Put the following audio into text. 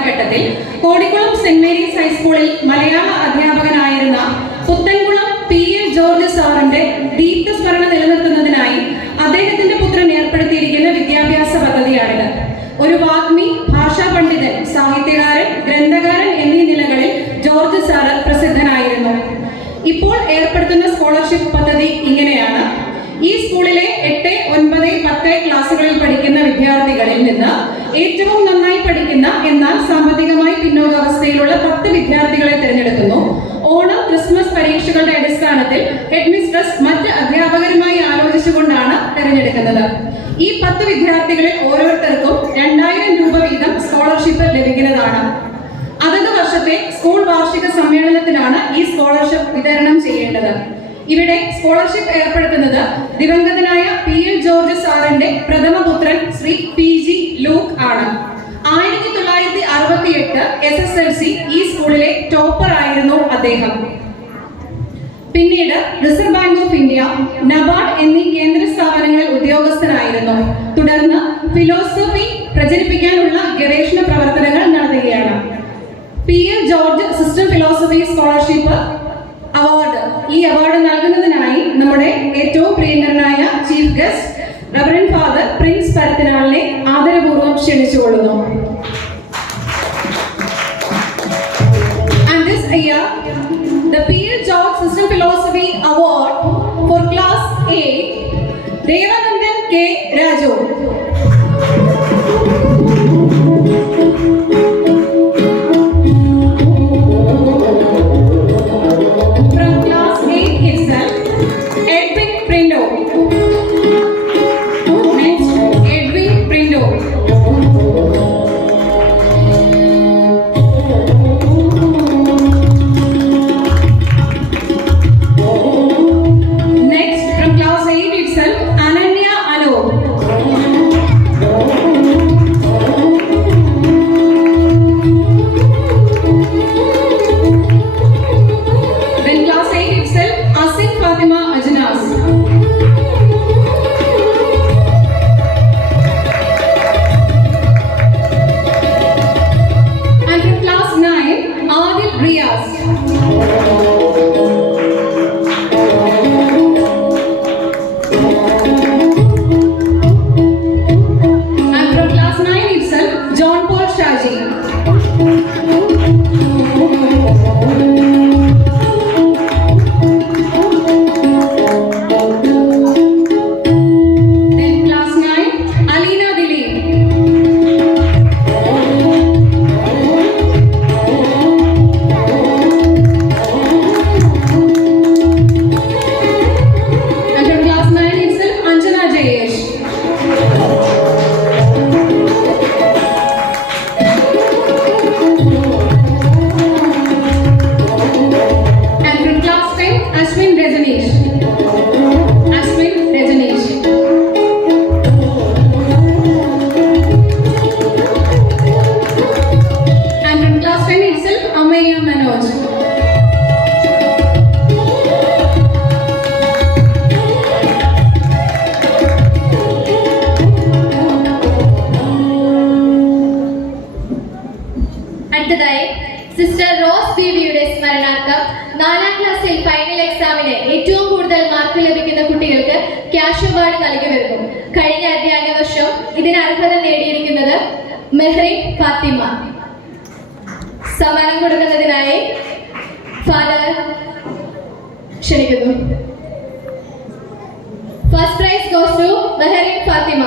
കാലഘട്ടത്തിൽ Kodikkulam saint Mary's ഹൈസ്കൂളിൽ മലയാള അധ്യാപകനായിരുന്ന പുത്തൻകുളം P.L. ജോർജ് സാറിന്റെ ദീപ്തസ്മരണ നിലനിർത്തുന്നതിനായി അദ്ദേഹത്തിന്റെ പുത്രൻ ഏർപ്പെടുത്തിയിരിക്കുന്ന വിദ്യാഭ്യാസ പദ്ധതിയാണിത്. ഒരു വാഗ്മി, ഭാഷാ പണ്ഡിതൻ, സാഹിത്യകാരൻ, ഗ്രന്ഥകാരൻ എന്നീ നിലകളിൽ ജോർജ് സാറ് പ്രസിദ്ധനായിരുന്നു. ഇപ്പോൾ ഏർപ്പെടുത്തുന്ന സ്കോളർഷിപ്പ് പദ്ധതി ഇങ്ങനെയാണ്. ഈ സ്കൂളിലെ 8, 9, 10 ക്ലാസ്സുകളിൽ പഠിക്കുന്ന വിദ്യാർത്ഥികളിൽ നിന്ന് ഏറ്റവും നന്നായി പഠിക്കുന്ന എന്നാൽ സാമ്പത്തികമായി പിന്നോക്കാവസ്ഥയിലുള്ള 10 വിദ്യാർത്ഥികളെ തിരഞ്ഞെടുക്കുന്നു. ഓണം, ക്രിസ്മസ് പരീക്ഷകളുടെ അടിസ്ഥാനത്തിൽ ഹെഡ് മിസ്ട്രസ് മറ്റ് അധ്യാപകരുമായി ആലോചിച്ചുകൊണ്ടാണ് തിരഞ്ഞെടുക്കുന്നത്. ഈ 10 വിദ്യാർത്ഥികളിൽ ഓരോരുത്തർക്കും 2000 രൂപ വീതം സ്കോളർഷിപ്പ് ലഭിക്കുന്നതാണ്. അതത് വർഷത്തെ സ്കൂൾ വാർഷിക സമ്മേളനത്തിലാണ് ഈ സ്കോളർഷിപ്പ് വിതരണം ചെയ്യേണ്ടത്. ഇവിടെ സ്കോളർഷിപ്പ് ഏർപ്പെടുത്തുന്നത് ദിവംഗതനായ P.L. ജോർജ് സാറിന്റെ പ്രഥമ പുത്രൻ ശ്രീ P.G. ലൂക്ക് ആണ്. 1968 SSLC ഈ സ്കൂളിലെ ടോപ്പർ ആയിരുന്നു അദ്ദേഹം. പിന്നീട് reserve bank of India, NABARD എന്നീ കേന്ദ്ര സ്ഥാപനങ്ങളിൽ ഉദ്യോഗസ്ഥനായിരുന്നു. തുടർന്ന് ഫിലോസഫി പ്രചരിപ്പിക്കാനുള്ള ഗവേഷണ പ്രവർത്തനങ്ങൾ നടത്തുകയാണ്. P.L. George system philosophy scholarship award, ഈ അവാർഡ് നൽകുന്നതിനായി നമ്മുടെ ഏറ്റവും പ്രിയങ്കരനായ chief guest reverend father Prince പരത്തിനാളിനെ ആദരപൂർവ്വം ക്ഷണിച്ചുകൊള്ളുന്നു. And this year, the P.L. George System Philosophy Award for Class 8, Devanandan K. Raju. Sister rose ബീവിയുടെ സ്മരണാർത്ഥം 4ാം ക്ലാസ്സിൽ ഫൈനൽ എക്സാമിന് ഏറ്റവും കൂടുതൽ മാർക്ക് ലഭിക്കുന്ന കുട്ടികൾക്ക് ക്യാഷ് അവാർഡ് നൽകി വരുന്നു. കഴിഞ്ഞ അധ്യയന വർഷം ഇതിന് അർഹത നേടിയിരിക്കുന്നത് മെഹ്റിൻ ഫാത്തിമ. സമ്മാനം കൊടുക്കുന്നതിനായി ഫാദർ ക്ഷണിക്കുന്നു. First prize goes to Mehrin ഫാത്തിമ.